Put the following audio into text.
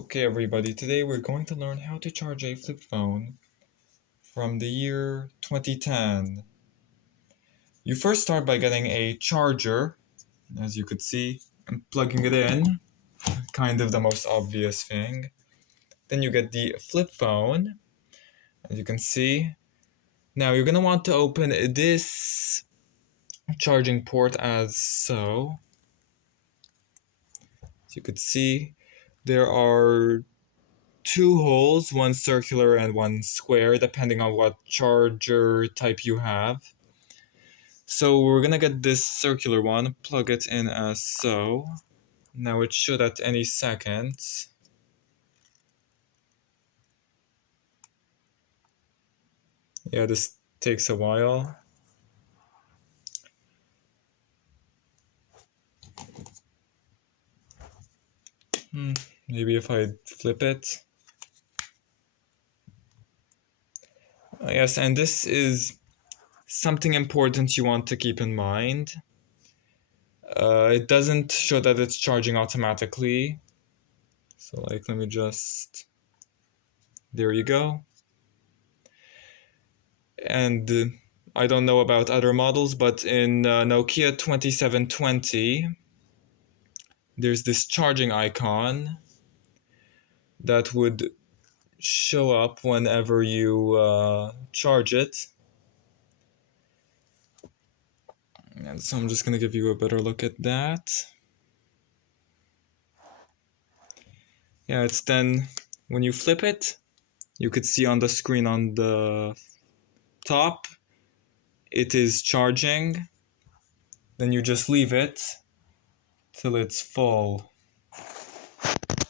Okay everybody, today we're going to learn how to charge a flip phone from the year 2010. You first start by getting a charger, as you could see, and plugging it in, kind of the most obvious thing. Then you get the flip phone, as you can see. Now you're going to want to open this charging port as so. As you could see, there are two holes, one circular and one square, depending on what charger type you have. So we're gonna get this circular one, plug it in as so. Now it should at any second. Yeah, this takes a while. Maybe if I flip it. Yes, and this is something important you want to keep in mind. It doesn't show that it's charging automatically. So let me just, there you go. And I don't know about other models, but in Nokia 2720, there's this charging icon that would show up whenever you charge it. And so I'm just going to give you a better look at that. Yeah, it's then when you flip it, you could see on the screen on the top, it is charging. Then you just leave it till it's full.